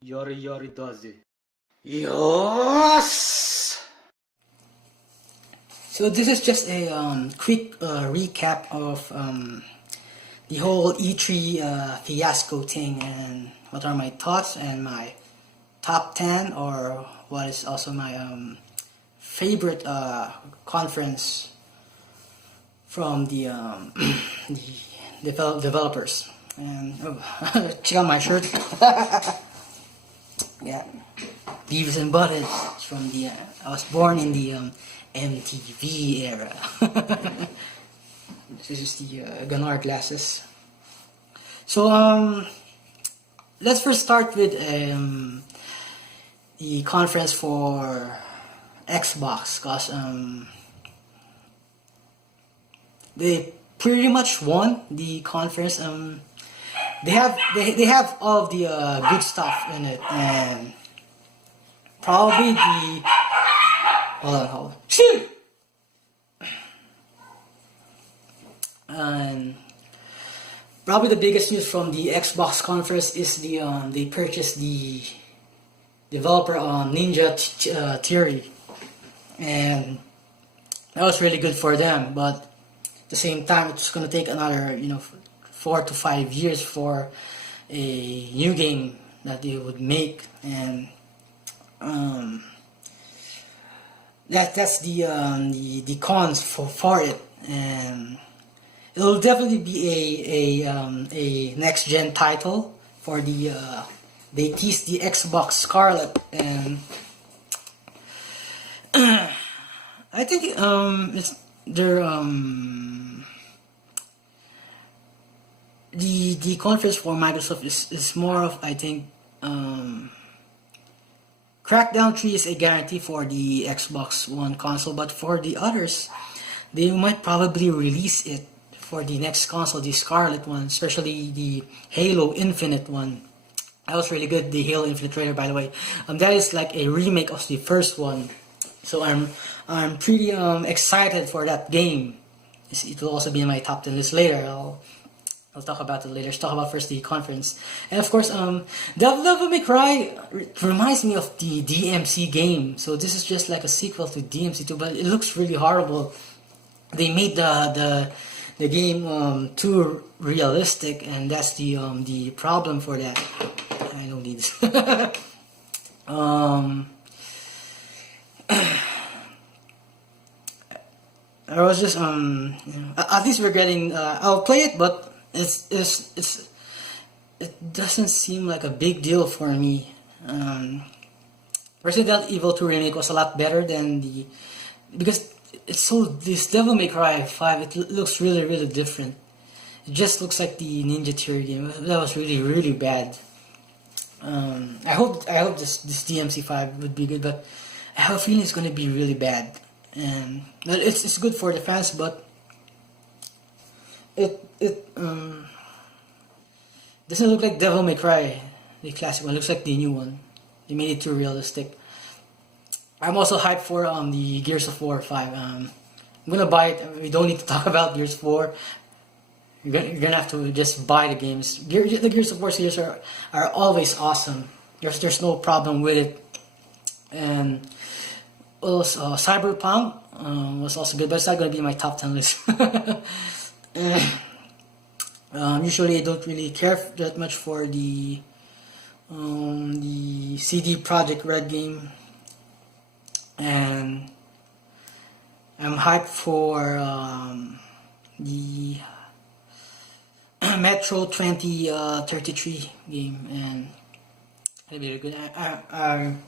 Yori Yori does it. Yes! So this is just a quick recap of the whole E3 fiasco thing, and what are my thoughts and my top 10, or what is also my favorite conference from the, the developers. And check out my shirt. Yeah, Beavis and Butthead. It's from the I was born in the MTV era. This is the Gunnar glasses. So let's first start with the conference for Xbox, cause they pretty much won the conference. They have all of the good stuff in it, and probably the hold on. And probably the biggest news from the Xbox conference is the they purchased the developer on Ninja Theory, and that was really good for them. But at the same time, it's gonna take another 4 to 5 years for a new game that they would make, and that's the cons for it. And it'll definitely be a next gen title for the they teased the Xbox Scarlet, and I think it's their the conference for Microsoft is more of, I think, Crackdown 3 is a guarantee for the Xbox One console, but for the others, they might probably release it for the next console, the Scarlet one, especially the Halo Infinite one. That was really good, the Halo Infinite trailer, by the way. That is like a remake of the first one, so I'm pretty excited for that game. It will also be in my top 10 list later. I'll talk about it later. Let's talk about first the conference. And of course, Devil May Cry reminds me of the DMC game. So this is just like a sequel to DMC 2, but it looks really horrible. They made the game too realistic, and that's the problem for that. I don't need this. I was just at least we're getting. I'll play it, but it doesn't seem like a big deal for me. Resident Evil 2 remake was a lot better than because it's so, this Devil May Cry 5, it looks really different. It just looks like the Ninja Theory game. That was really bad. I hope this DMC 5 would be good, but I have a feeling it's gonna be really bad. And it's good for the fans, but it doesn't look like Devil May Cry, the classic one. It looks like the new one. They made it too realistic. I'm also hyped for the Gears of War 5. I'm gonna buy it. We don't need to talk about Gears 4. You're gonna have to just buy the games. The Gears of War series are always awesome. There's no problem with it. And also, Cyberpunk was also good, but it's not gonna be in my top 10 list. Usually I don't really care that much for the CD Projekt Red game, and I'm hyped for the Metro 2033 game, and it'll be good. I'm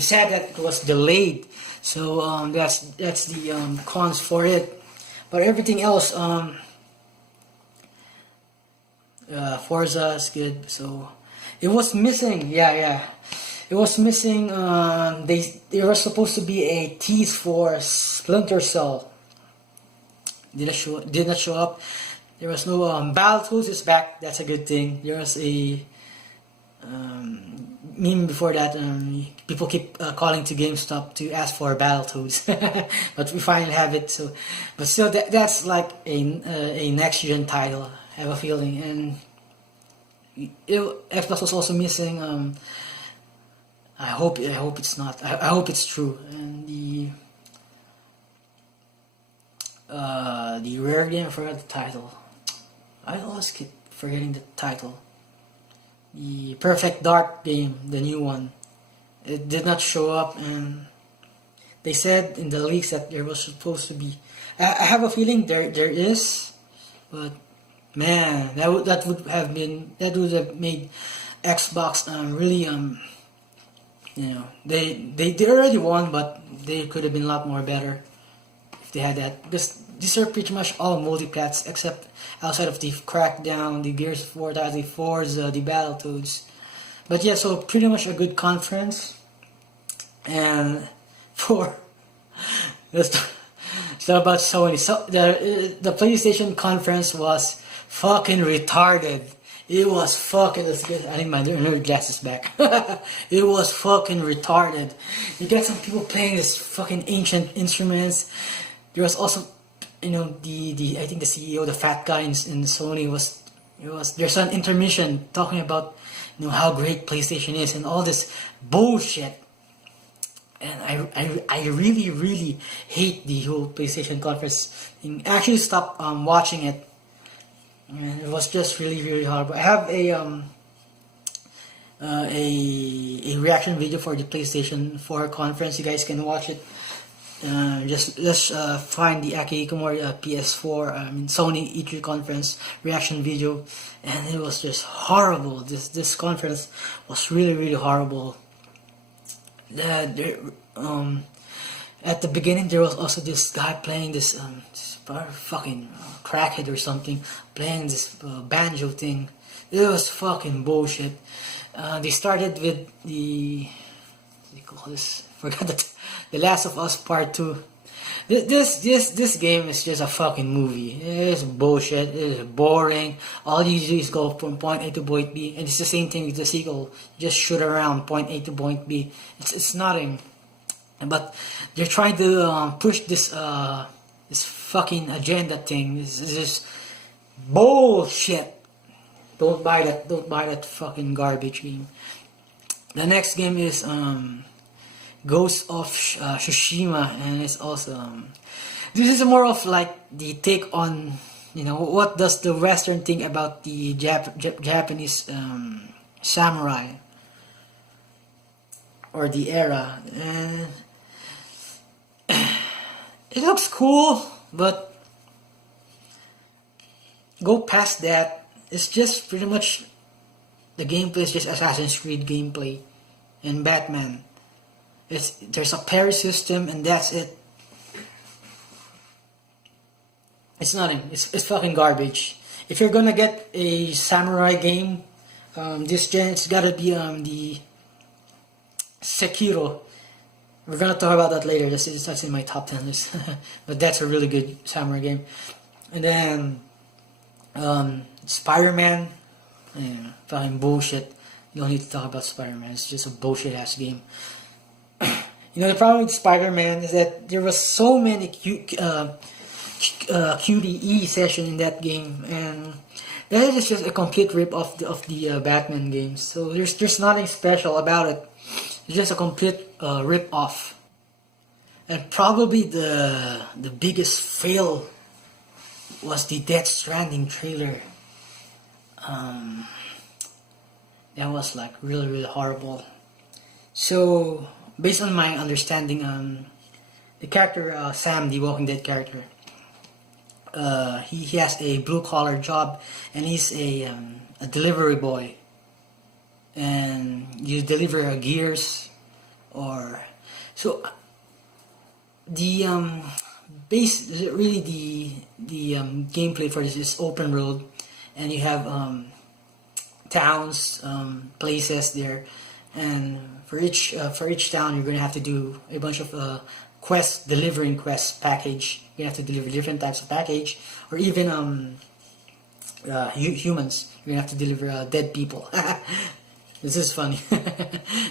sad that it was delayed, so that's the cons for it. But everything else, Forza is good. So it was missing, yeah. It was missing. There was supposed to be a tease for Splinter Cell. Did not show up. There was no Battletoads is back. That's a good thing. There was a meme before that. People keep calling to GameStop to ask for Battletoads, but we finally have it. So, but still, that's like a next gen title. I have a feeling, and Xbox was also missing I hope it's not. I hope it's true. And the rare game, I forgot the title. I always keep forgetting the title. The Perfect Dark game, the new one. It did not show up, and they said in the leaks that there was supposed to be. I have a feeling there is, but man, that would have made Xbox really you know, they already won, but they could have been a lot more better if they had that, because these are pretty much all multiplats except outside of the Crackdown, the Gears 4, the Forza, the Battletoads. But yeah, so pretty much a good conference. And for let's talk about Sony. So the PlayStation conference was fucking retarded. It was fucking. I need my nerd glasses back. It was fucking retarded. You got some people playing this fucking ancient instruments. There was also, you know, the I think the CEO, the fat guy in Sony was. There's an intermission talking about, you know, how great PlayStation is and all this bullshit. And I really hate the whole PlayStation conference thing. I actually stopped watching it. And it was just really horrible. I have a reaction video for the PlayStation 4 conference. You guys can watch it. Just find the Aki Hikikomori PS4 Sony E3 conference reaction video, and it was just horrible. This conference was really horrible. At the beginning there was also this guy playing this fucking crackhead or something, playing this banjo thing. It was fucking bullshit. They started with the what do you call this? Forgot that. The Last of Us Part 2. This game is just a fucking movie. It's bullshit. It's boring. All you do is go from point A to point B, and it's the same thing with the sequel. Just shoot around point A to point B. It's nothing. But they're trying to push this this fucking agenda thing. This is just bullshit. Don't buy that. Don't buy that fucking garbage game. The next game is Ghost of Tsushima, and it's also this is more of like the take on, you know, what does the Western think about the Japanese samurai or the era, and it looks cool, but go past that. It's just pretty much the gameplay is just Assassin's Creed gameplay and Batman. There's a parry system, and that's it. It's nothing. It's fucking garbage. If you're gonna get a samurai game this gen, it's gotta be the Sekiro. We're gonna talk about that later. That's in my top 10 list. But that's a really good samurai game. And then Spider-Man, fucking bullshit. You don't need to talk about Spider-Man. It's just a bullshit ass game. You know, the problem with Spider-Man is that there was so many QTE session in that game, and that is just a complete rip of the Batman games. So there's nothing special about it. It's just a complete rip off. And probably the biggest fail was the Death Stranding trailer. That was like really horrible. So based on my understanding, the character Sam, the Walking Dead character, he has a blue collar job, and he's a delivery boy, and you deliver gears, or so. The gameplay for this is open world, and you have towns, places there, and for each town you're gonna have to do a bunch of delivering quests package. You have to deliver different types of package, or even humans. You're gonna have to deliver dead people. This is funny.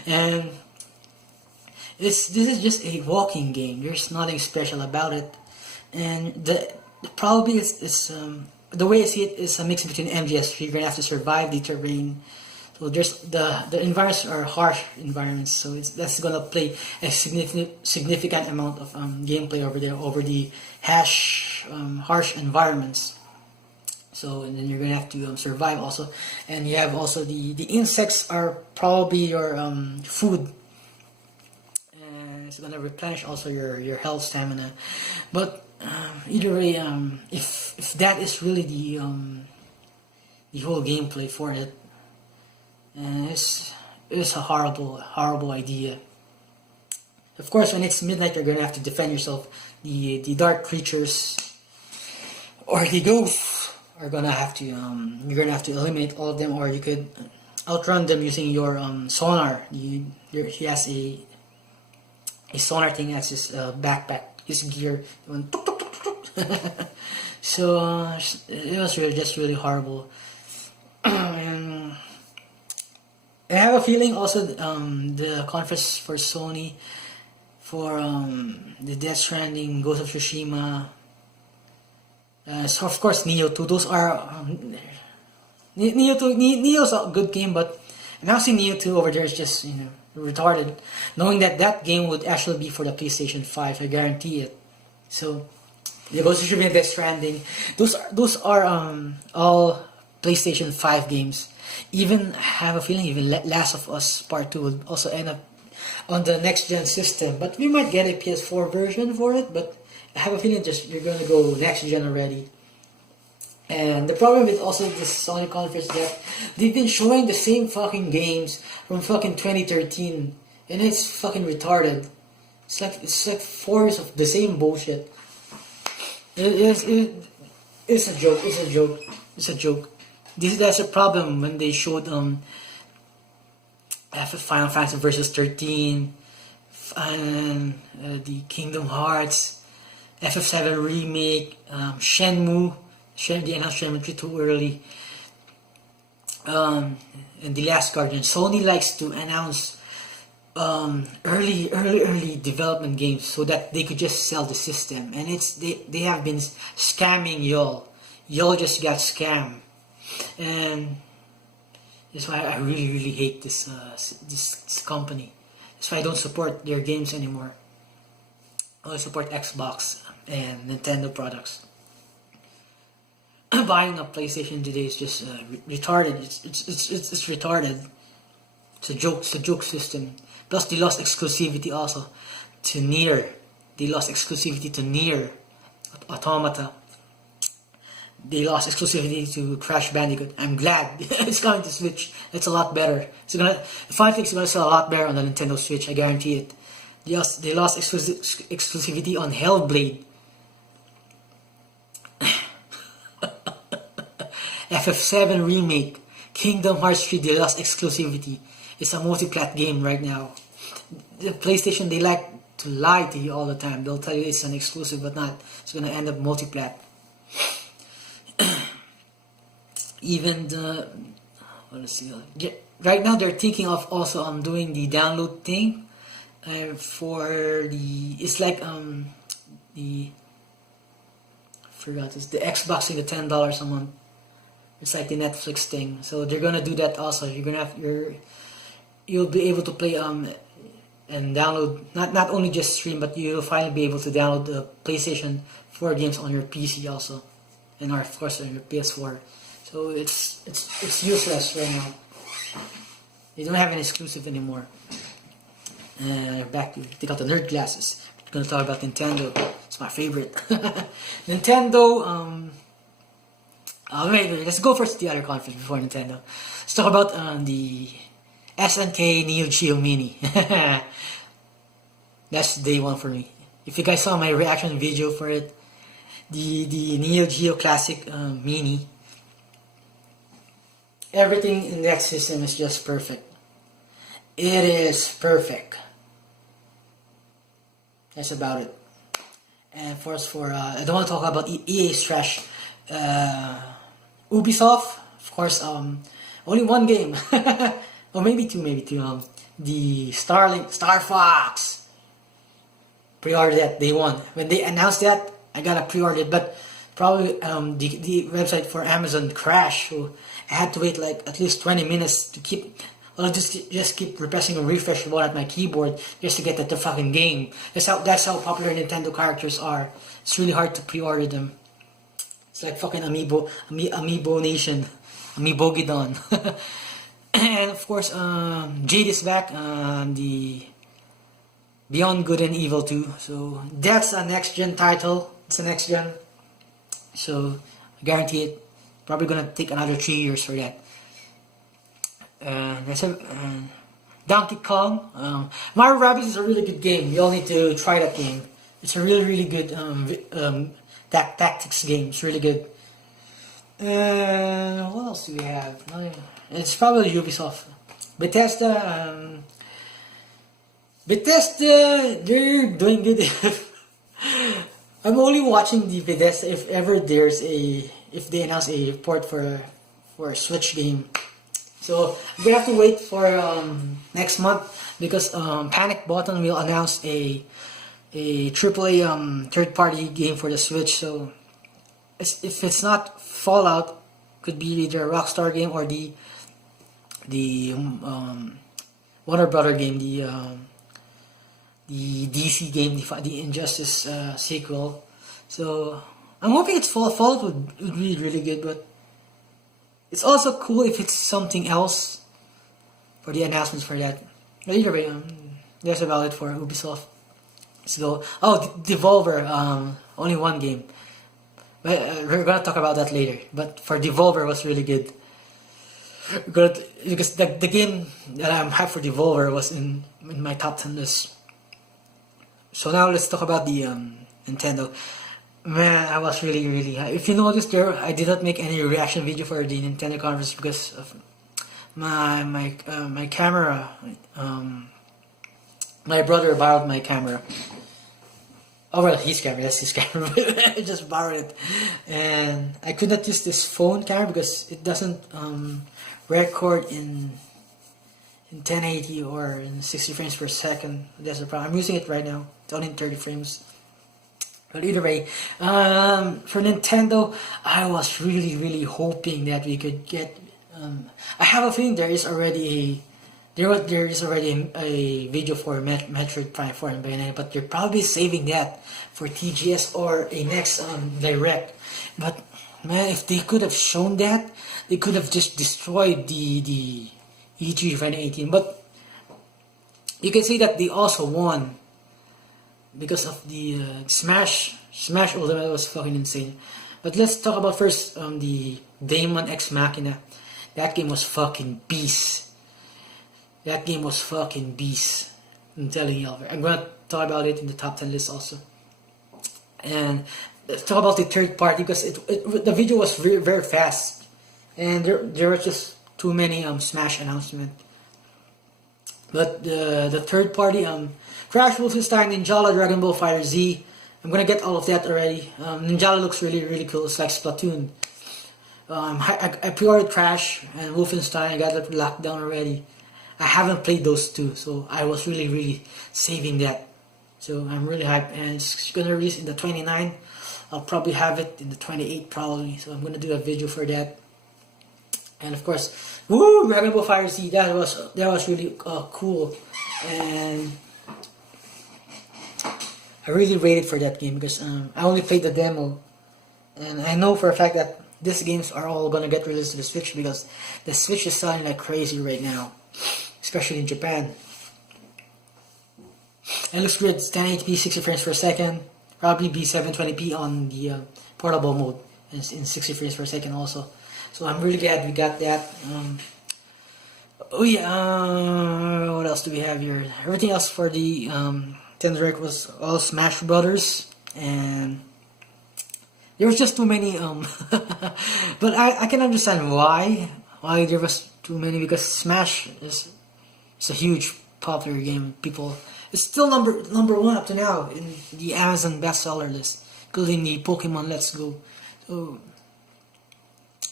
And this is just a walking game. There's nothing special about it, and probably it's the way I see it is a mix between MGS. You're gonna have to survive the terrain. So there's the environments are harsh environments, so that's gonna play a significant amount of gameplay over there over the harsh environments. So and then you're gonna have to survive also, and you have also the insects are probably your food, and it's gonna replenish also your health stamina. But either way, if that is really the whole gameplay for it, and it's a horrible idea. Of course, when it's midnight, you're gonna have to defend yourself. The dark creatures or the ghosts are gonna have to you're gonna have to eliminate all of them, or you could outrun them using your sonar. He has a sonar thing as his backpack, his gear. So it was just really horrible. And I have a feeling also the conference for Sony for the Death Stranding, Ghost of Tsushima, so of course Neo 2. Those are Neo 2. Neo's a good game, but now seeing Neo 2 over there is just retarded. Knowing that game would actually be for the PlayStation 5, I guarantee it. So the Ghost of Tsushima and Death Stranding, those are all PlayStation 5 games. Even I have a feeling even Last of Us Part 2 will also end up on the next gen system, but we might get a PS4 version for it. But I have a feeling you're gonna go next gen already. And the problem with also this Sony conference is that they've been showing the same fucking games from fucking 2013, and it's fucking retarded. It's like 4 years of the same bullshit. It's a joke. It's a joke. That's a problem when they showed Final Fantasy Versus 13 and the Kingdom Hearts, FF7 remake, Shenmue. They announced Shenmue 3 too early, and The Last Guardian. Sony likes to announce early development games so that they could just sell the system, and they have been scamming y'all. Y'all just got scammed, and that's why I really hate this company. That's why I don't support their games anymore. I only support Xbox and Nintendo products. Buying a PlayStation today is just retarded. It's retarded. It's a joke. It's a joke system. Plus, they lost exclusivity also to Nier. They lost exclusivity to Nier Automata. They lost exclusivity to Crash Bandicoot. I'm glad it's coming to Switch. It's a lot better. Finally, it's gonna sell a lot better on the Nintendo Switch. I guarantee it. They lost exclusivity on Hellblade. FF7 remake, Kingdom Hearts 3. They lost exclusivity. It's a multi-plat game right now. The PlayStation, they like to lie to you all the time. They'll tell you it's an exclusive, but not. It's gonna end up multi-plat. Even right now they're thinking of also doing the download thing for the. It's like the. I forgot, it's the Xbox thing, the $10 a month. It's like the Netflix thing. So they're gonna do that also. You'll be able to play and download not only just stream, but you'll finally be able to download the PlayStation 4 games on your PC also, and of course on your PS4. So it's useless right now. They don't have an exclusive anymore. Back to take out the nerd glasses. We're gonna talk about Nintendo. It's my favorite. Nintendo. Wait, let's go first to the other conference before Nintendo. Let's talk about the SNK Neo Geo Mini. That's day one for me. If you guys saw my reaction video for it, the Neo Geo Classic Mini, everything in that system is just perfect. It is perfect. That's about it. And for I don't want to talk about EA's trash. Ubisoft, of course, only one game. Or maybe two. The Star Fox. Pre-ordered that day one. When they announced that, I gotta pre-order it. But probably the website for Amazon crashed, so I had to wait like at least 20 minutes to keep. Well, just keep pressing a refresh button at my keyboard just to get the fucking game. That's how popular Nintendo characters are. It's really hard to pre-order them. It's like fucking Amiibo Nation, Amiibogidon. And of course, Jade is back. The Beyond Good and Evil 2. So that's a next gen title. It's a next gen. So I guarantee it. Probably gonna take another 3 years for that. Donkey Kong. Mario Rabbids is a really good game. You all need to try that game. It's a really good tactics game. It's really good. What else do we have? It's probably Ubisoft. Bethesda. Bethesda, they're doing good. I'm only watching the Bethesda if ever if they announce a port for a Switch game. So I'm gonna have to wait for next month because Panic Button will announce a AAA third-party game for the Switch. So if it's not Fallout, could be either a Rockstar game or the Warner Brother game, the DC game, the Injustice sequel. So I'm hoping it's Fallout would be really good, but it's also cool if it's something else for the announcements for that. But either way, that's about it for Ubisoft. Let's go. Oh, Devolver, only one game. But we're gonna talk about that later. But for Devolver was really good. Because the game that I'm hyped for Devolver was in my top 10 list. So now let's talk about the Nintendo. Man, I was really hyped. If you noticed there, I did not make any reaction video for the Nintendo conference because of my camera. My brother borrowed my camera. Oh well, his camera. That's his camera. I just borrowed it, and I could not use this phone camera because it doesn't record in 1080 or in 60 frames per second. That's the problem. I'm using it right now. It's only in 30 frames. But either way, for Nintendo, I was really hoping that we could get. I have a feeling there is already a video for Metroid Prime 4 and Bayonetta, but they're probably saving that for TGS or a next Direct. But man, if they could have shown that, they could have just destroyed the E3 2018. But you can see that they also won because of the Smash Ultimate was fucking insane. But let's talk about first the Daemon X Machina. That game was fucking beast. That game was fucking beast. I'm telling you, I'm gonna talk about it in the top 10 list also. And let's talk about the third party because the video was very fast, and there were just too many Smash announcements. But the third party Crash Wolfenstein, Ninjala, Dragon Ball Fighter Z. I'm gonna get all of that already. Ninjala looks really cool. It's like Splatoon. I pre-ordered Crash and Wolfenstein. I got it locked down already. I haven't played those two, so I was really saving that. So I'm really hyped, and it's gonna release in the 29. I'll probably have it in the 28 probably. So I'm gonna do a video for that. And of course, woo, Dragon Ball Fighter Z. That was really cool, and I really waited for that game because I only played the demo, and I know for a fact that these games are all gonna get released to the Switch because the Switch is selling like crazy right now, especially in Japan. It looks good. It's 1080p, 60 frames per second. Probably be 720p on the portable mode, and in 60 frames per second also. So I'm really glad we got that. Oh yeah, what else do we have here? Everything else for the Nintendo Direct was all Smash Brothers, and there was just too many. But I can understand why there was too many, because Smash is a huge popular game. People, it's still number one up to now in the Amazon bestseller list, including the Pokemon Let's Go. So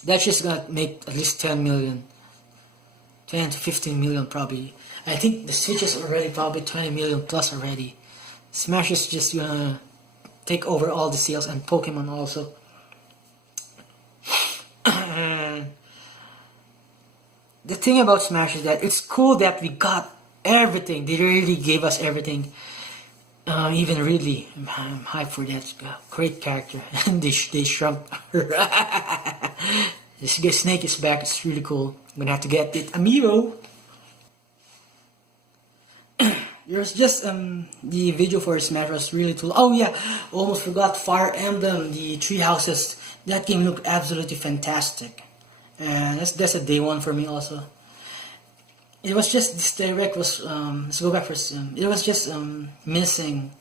that's just gonna make at least 10 to 15 million probably. I think the Switch is already probably 20 million plus already. Smash is just gonna take over all the sales, and Pokemon also. the thing about Smash is that it's cool that we got everything. They really gave us everything. Even Ridley, I'm hyped for that. Great character, and they shrunk. This Snake is back. It's really cool. I'm gonna have to get it amiibo. There's just the video for Smash was really cool. Oh yeah, almost forgot Fire Emblem, the Three Houses. That game looked absolutely fantastic, and that's a day one for me also. It was just this direct was let's go back first. It was just missing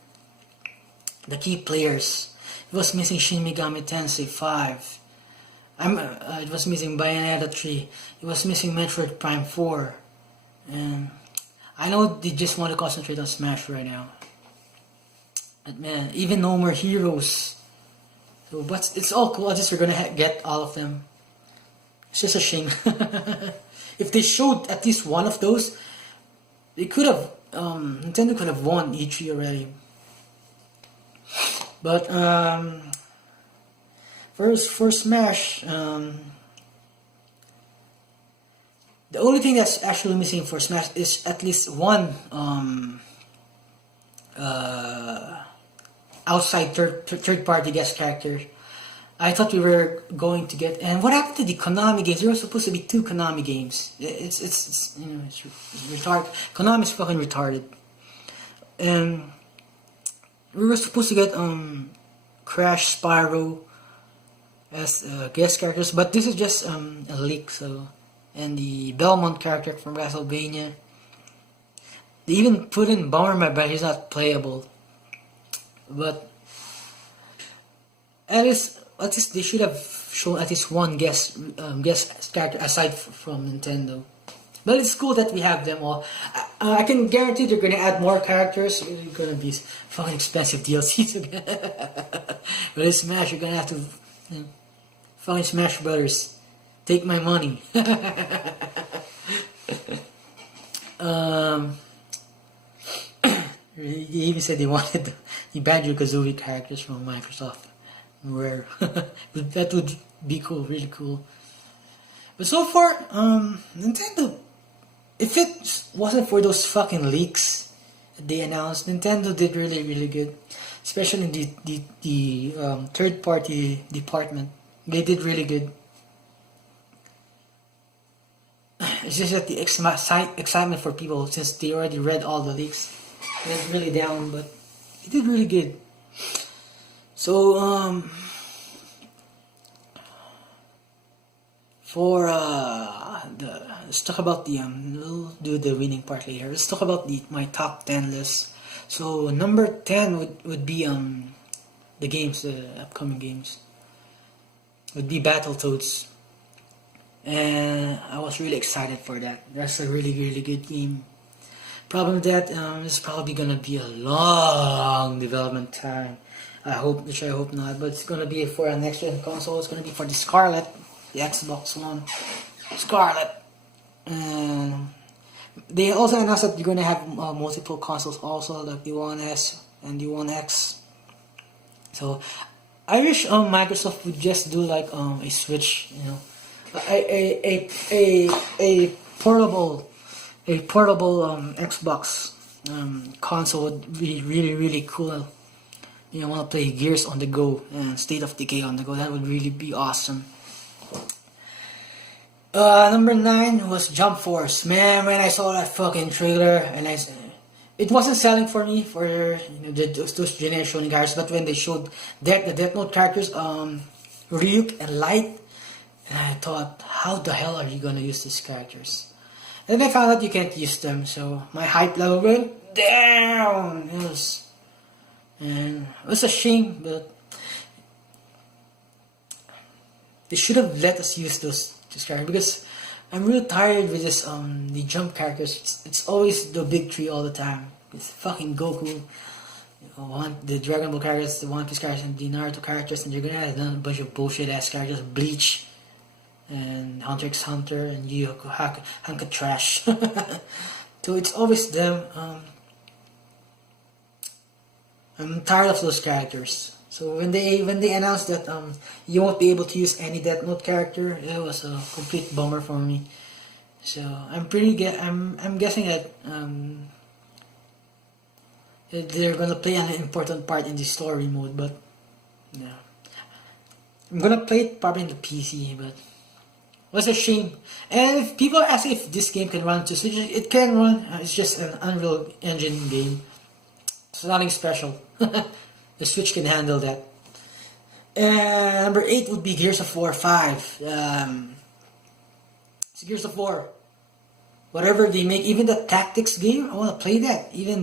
the key players. It was missing Shin Megami Tensei 5. It was missing Bayonetta 3. It was missing Metroid Prime 4. And I know they just want to concentrate on Smash right now. But man, even No More Heroes. So, but it's all cool. I just we're gonna get all of them. It's just a shame. If they showed at least one of those, they could have. Nintendo could have won E3 already. But for Smash, the only thing that's actually missing for Smash is at least one outside third party guest character. I thought we were going to get, and what happened to the Konami games? There were supposed to be 2 Konami games. It's retarded. Konami's fucking retarded. And we were supposed to get Crash, Spyro as guest characters, but this is just a leak. So, and the Belmont character from Castlevania. They even put in Bomberman, but he's not playable. But at least they should have shown at least one guest character aside from Nintendo. But it's cool that we have them all. I can guarantee they're gonna add more characters. It's gonna be fucking expensive DLCs again. But in Smash, you're gonna have to fucking Smash Brothers. Take my money. They even said they wanted the Banjo-Kazooie characters from Microsoft. Rare. That would be cool, really cool. But so far, Nintendo, if it wasn't for those fucking leaks that they announced, Nintendo did really, really good. Especially in the third party department. They did really good. It's just that the excitement for people, since they already read all the leaks, went really down, but they did really good. So, let's talk about we'll do the winning part later. Let's talk about my top 10 list. So, number 10 would be, the games, the upcoming games. Would be Battletoads. And I was really excited for that. That's a really, really good game. Problem that, it's probably gonna be a long development time. I hope not, but it's gonna be for a next gen console. It's gonna be for the Scarlet, the Xbox One Scarlet. And they also announced that you're gonna have multiple consoles also, like the One S and the One X. So I wish Microsoft would just do like a Switch, a portable Xbox console would be really, really cool. I want to play Gears on the go and State of Decay on the go. That would really be awesome. Number 9 was Jump Force. Man, when I saw that fucking trailer, and it wasn't selling for me for those generation guys. But when they showed the Death Note characters, Ryuk and Light, and I thought, how the hell are you gonna use these characters? And then I found out you can't use them, so my hype level went down. And it was a shame, but they should have let us use those characters, because I'm really tired with this the jump characters. It's always the big three all the time. It's fucking Goku, the Dragon Ball characters, the One Piece characters, and the Naruto characters, and you're gonna add a bunch of bullshit ass characters, Bleach and Hunter x Hunter and Yu Yu Hakusho trash. So it's always them. I'm tired of those characters. So when they announced that you won't be able to use any Death Note character, it was a complete bummer for me. So I'm guessing that they're gonna play an important part in the story mode, but yeah, I'm gonna play it probably in the PC, but what's a shame. And if people ask if this game can run to Switch, it can run. It's just an Unreal Engine game. It's nothing special. The Switch can handle that. And number 8 would be Gears of War 5. It's Gears of War. Whatever they make, even the tactics game, I want to play that. Even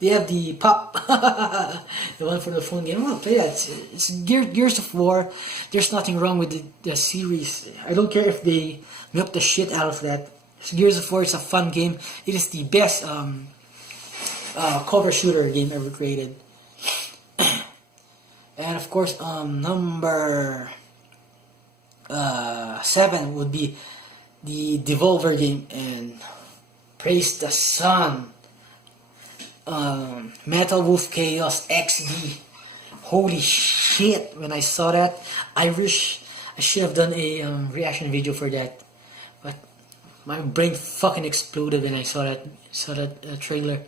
they have the pop, the one for the phone game. I want to play that. It's Gears of War. There's nothing wrong with the series. I don't care if they milk the shit out of that. It's Gears of War. It's a fun game. It is the best cover shooter game ever created. And of course, number 7 would be the Devolver game, and praise the sun. Metal Wolf Chaos XD. Holy shit! When I saw that, I wish I should have done a reaction video for that, but my brain fucking exploded when I saw that trailer.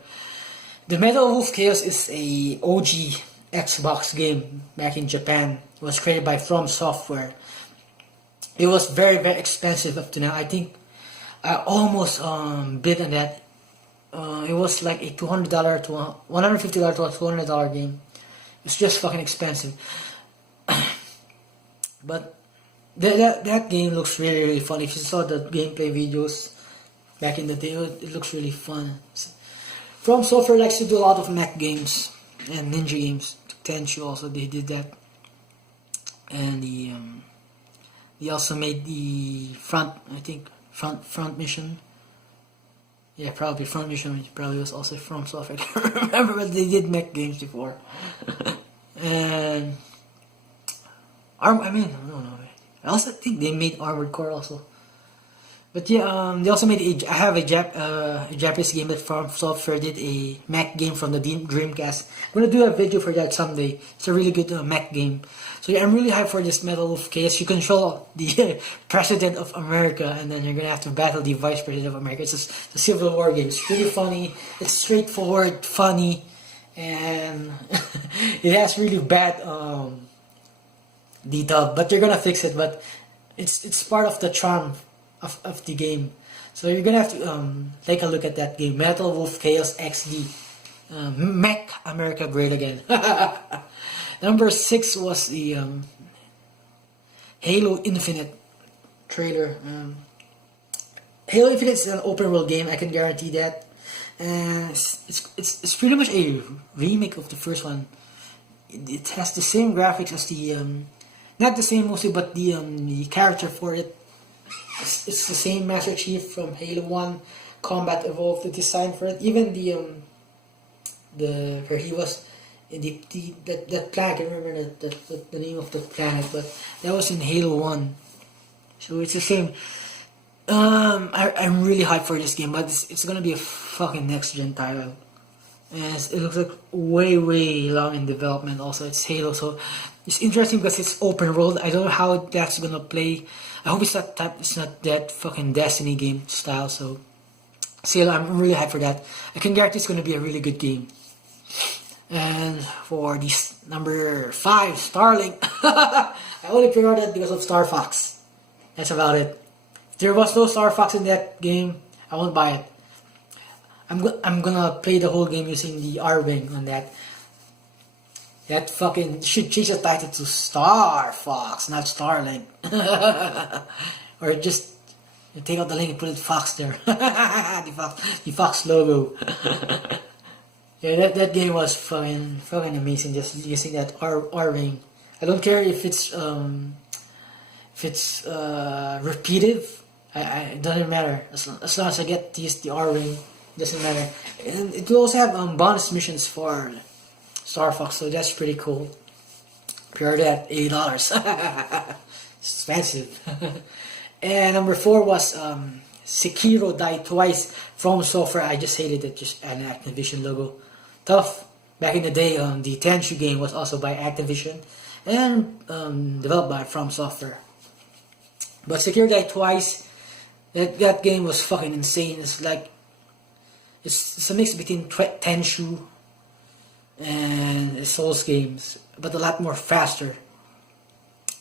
The Metal Wolf Chaos is a OG Xbox game back in Japan. It was created by From Software. It was very, very expensive up to now. I think I almost bid on that. It was like a $200 to $150 to a $200 game. It's just fucking expensive. But that game looks really, really fun. If you saw the gameplay videos back in the day, it looks really fun. From Software likes to do a lot of mech games and ninja games. Tenchu also, they did that. And they also made the front mission. Yeah, probably Front Mission, which probably was also From Software. I can't remember, but they did mech games before. And I don't know. I also think they made Armored Core also. But yeah, they also made I have a Japanese game that From Software did, a mech game from the Dreamcast. I'm gonna do a video for that someday. It's a really good mech game. So yeah, I'm really hyped for this Metal Wolf Chaos. You control the President of America, and then you're gonna have to battle the Vice President of America. It's just the Civil War game. It's really funny. It's straightforward, funny, and it has really bad detail. But you're gonna fix it. But it's part of the charm of the game. So you're gonna have to take a look at that game, Metal Wolf Chaos XD. Make America Great Again. Number 6 was the Halo Infinite trailer. Halo Infinite is an open world game, I can guarantee that. It's pretty much a remake of the first one. It has the same graphics as the not the same mostly, but the character for it. It's the same Master Chief from Halo 1 Combat Evolved, the design for it. Even the where he was in that planet, I can't remember the name of the planet, but that was in Halo 1. So it's the same. I'm really hyped for this game, but it's gonna be a fucking next gen title. And it looks like way long in development. Also, it's Halo, so it's interesting because it's open world. I don't know how that's gonna play. I hope it's not that fucking Destiny game style. So I'm really hyped for that. I can guarantee it's gonna be a really good game. And for this number 5, Starlink. I only pre-ordered that because of Star Fox. That's about it. If there was no Star Fox in that game, I won't buy it. I'm gonna play the whole game using the R-Wing on that. That fucking should change the title to Star Fox, not Starlink. Or just take out the link and put it Fox there. the Fox logo. Yeah, that game was fucking amazing. Just using that R-Wing. I don't care if it's repetitive. It doesn't matter as long as I get to use the R-Wing. Doesn't matter. And it will also have bonus missions for Star Fox, so that's pretty cool. Pure that $80. It's expensive. And number 4 was Sekiro Die Twice from Software. I just hated it, just an Activision logo. Tough. Back in the day, the Tenchu game was also by Activision and developed by From Software. But Sekiro Die Twice, That game was fucking insane. It's like it's a mix between Tenchu and Souls games, but a lot more faster.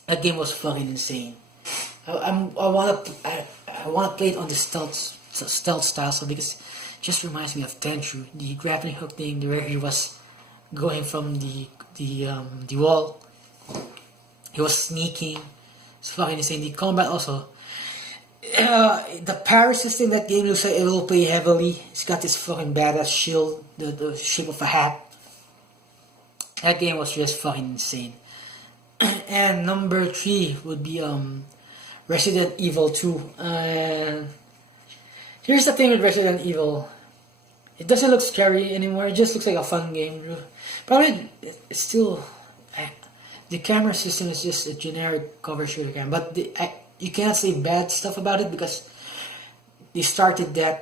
That game was fucking insane. I wanna play it on the stealth style, so because it just reminds me of Tenchu, the grappling hook game where he was going from the wall. He was sneaking. It's fucking insane. The combat also. The parry system in that game looks like it will play heavily. It's got this fucking badass shield, the shape of a hat. That game was just fucking insane. And number 3 would be Resident Evil 2. Here's the thing with Resident Evil. It doesn't look scary anymore. It just looks like a fun game. Probably it's still the camera system is just a generic cover shooter camera, but you can't say bad stuff about it because they started the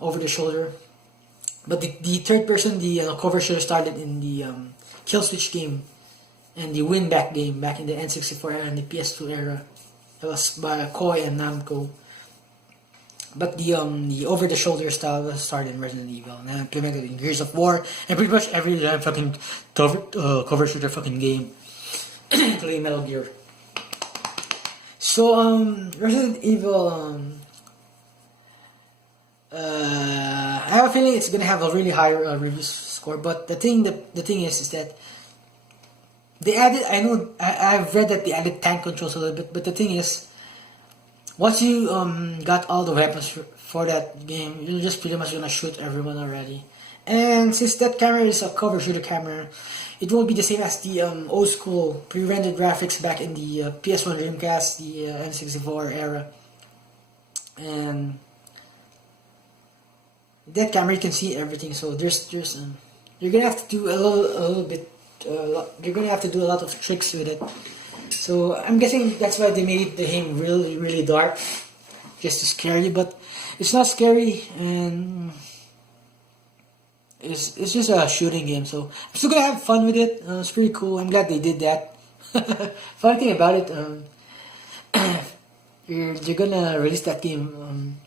over the shoulder, but the third person, the cover shooter started in the Kill Switch game and the Win Back game back in the N64 era and the PS2 era. It was by Koei and Namco. But the over the shoulder style was started in Resident Evil and then implemented in Gears of War and pretty much every fucking cover shooter fucking game, including Metal Gear. So Resident Evil I have a feeling it's gonna have a really high review score, but the thing is that they added. I've read that they added tank controls a little bit, but the thing is, once you got all the weapons for that game, you're just pretty much gonna shoot everyone already. And since that camera is a cover shooter camera, it won't be the same as the old school pre-rendered graphics back in the PS1 Dreamcast, the N64 era. And that camera you can see everything. So you're gonna have to do a little bit. You're gonna have to do a lot of tricks with it. So I'm guessing that's why they made the game really, really dark, just to scare you. But it's not scary, and it's just a shooting game. So I'm still gonna have fun with it. It's pretty cool. I'm glad they did that. Funny thing about it, you're gonna release that game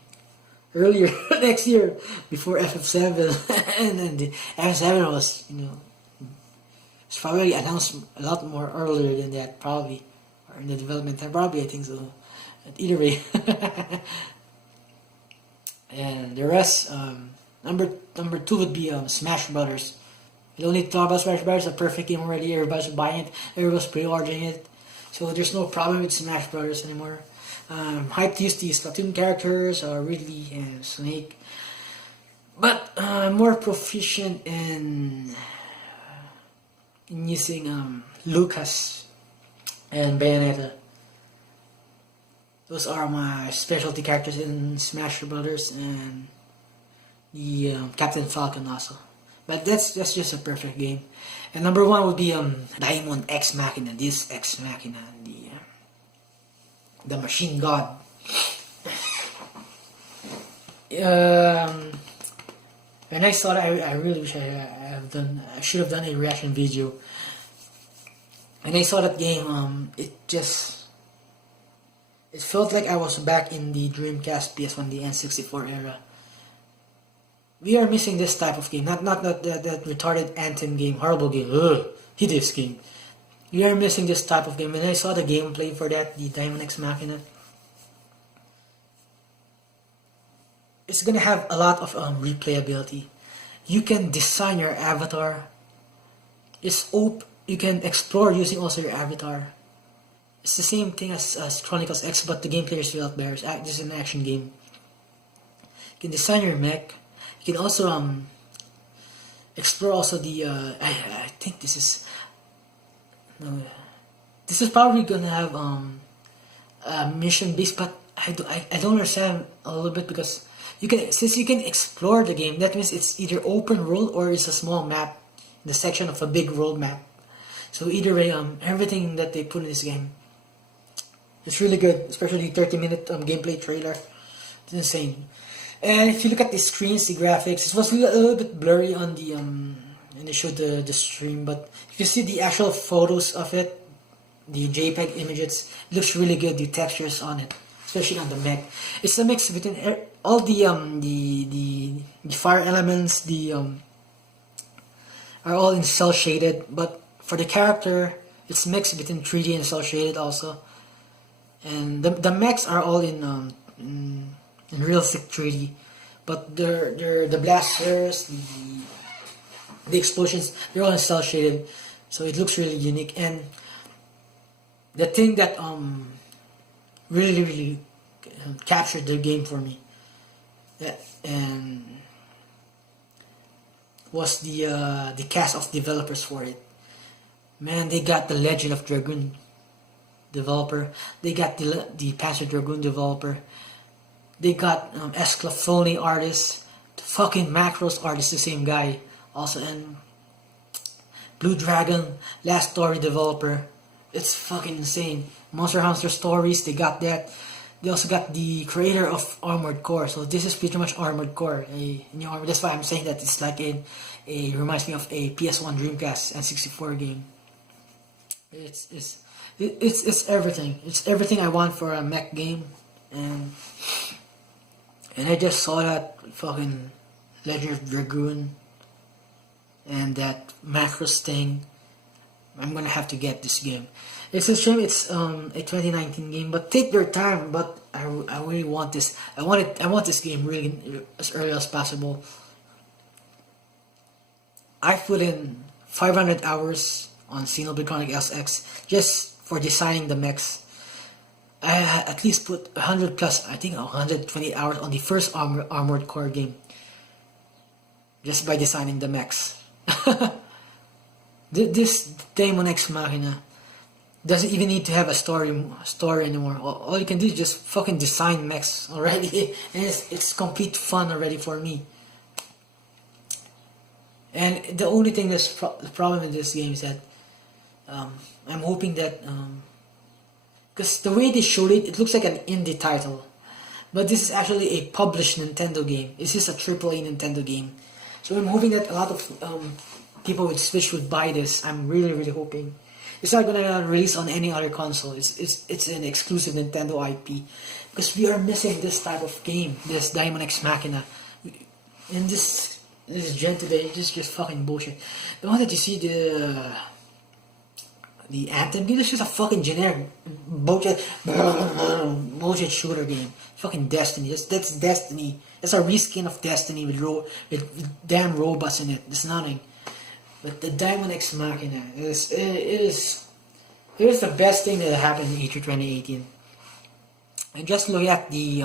earlier next year before FF7, and then the FF7 was it's probably announced a lot more earlier than that, probably, or in the development time, probably, I think so. At either way, and the rest, number 2 would be Smash Brothers. You don't need to talk about Smash Brothers. A perfect game already. Everybody's buying it. Everybody's pre-ordering it. So there's no problem with Smash Brothers anymore. Hyped to use the Splatoon characters, Ridley and Snake, but more proficient in using Lucas and Bayonetta. Those are my specialty characters in Smash Brothers, and the Captain Falcon also. But that's just a perfect game. And number 1 would be Daimon X Machina. This X Machina, the Machine God. When I saw that, I really wish I should have done a reaction video. When I saw that game, it felt like I was back in the Dreamcast, PS1, the N64 era. We are missing this type of game, not that retarded Anthem game, horrible game, hideous game. We are missing this type of game. When I saw the gameplay for that, the Daimon X Machina, it's gonna have a lot of replayability. You can design your avatar. You can explore using also your avatar. It's the same thing as Chronicles X, but the gameplay is still out there. This is an action game. You can design your mech. You can also explore also the. I think this is. No, this is probably gonna have mission based, but I don't understand a little bit because since you can explore the game, that means it's either open world or it's a small map, the section of a big world map. So either way, everything that they put in this game, it's really good, especially 30-minute gameplay trailer. It's insane. And if you look at the screens, the graphics, it was a little bit blurry on the and they showed the stream, but you can see the actual photos of it, the JPEG images. It looks really good. The textures on it, especially on the mech. It's a mix between all the fire elements, are all in cell shaded, but for the character, it's mixed between 3D and cell shaded also. And the mechs are all in realistic 3D, but they're the blasters, the explosions, they're all in cell shaded, so it looks really unique. And the thing that really captured the game for me, and was the cast of developers for it. Man, they got the Legend of Dragoon developer, they got the Panzer Dragoon developer, they got Esclaflowne artist, the fucking Macros artist, the same guy also, and Blue Dragon Last Story developer. It's fucking insane. Monster Hunter Stories, they got that. They also got the creator of Armored Core, so this is pretty much Armored Core. That's why I'm saying that it's like it reminds me of a PS1 Dreamcast and 64 game. It's everything. It's everything I want for a mech game, and I just saw that fucking Legend of Dragoon and that Macros thing. I'm gonna have to get this game. It's a shame it's a 2019 game, but take your time. But I really want this. I want this game really as early as possible. I put in 500 hours on Xenoblade Chronicles SX just for designing the mechs. I at least put 100 plus, I think 120 hours on the first Armored Core game, just by designing the mechs. This Daemon X Machina doesn't even need to have a story anymore. All you can do is just fucking design mechs already, and it's complete fun already for me. And the only thing that's the problem in this game is that I'm hoping that because the way they showed it, it looks like an indie title, but this is actually a published Nintendo game. This is a AAA Nintendo game, so I'm hoping that a lot of people with Switch would buy this. I'm really hoping. It's not gonna release on any other console. It's an exclusive Nintendo IP, because we are missing this type of game, this Daemon X Machina. And this gen today, this is just fucking bullshit. The one that you see the Anthem game, this is a fucking generic bullshit shooter game. Fucking Destiny. That's Destiny. That's a reskin of Destiny with damn robots in it. There's nothing. But the Daemon X Machina it is the best thing that happened in E3 2018. And just look at the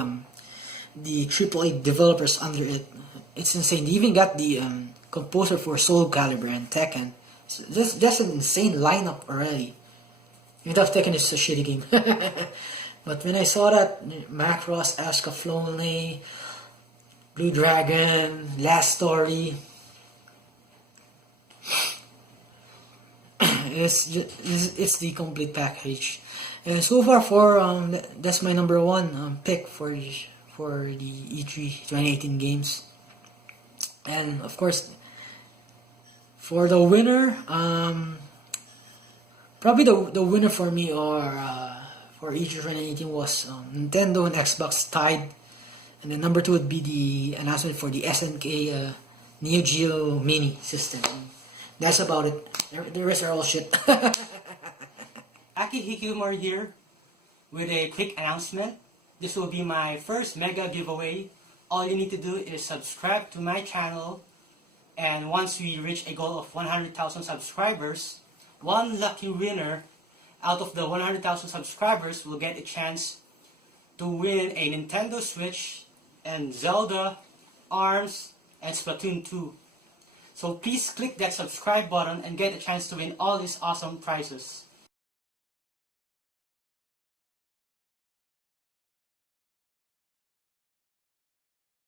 AAA developers under it. It's insane. They even got the composer for Soul Calibur and Tekken. So just an insane lineup already. Even though Tekken is a shitty game. But when I saw that Macross, Esclaflowne, Blue Dragon, Last Story, it's the complete package. And so far that's my number one pick for the E3 2018 games. And of course, for the winner, probably the winner for me or for E3 2018 was Nintendo and Xbox tied, and then number two would be the announcement for the SNK Neo Geo Mini system. That's about it. The rest are all shit. Aki Hikikomori here with a quick announcement. This will be my first mega giveaway. All you need to do is subscribe to my channel, and once we reach a goal of 100,000 subscribers, one lucky winner out of the 100,000 subscribers will get a chance to win a Nintendo Switch and Zelda, ARMS, and Splatoon 2. So please click that subscribe button and get a chance to win all these awesome prizes.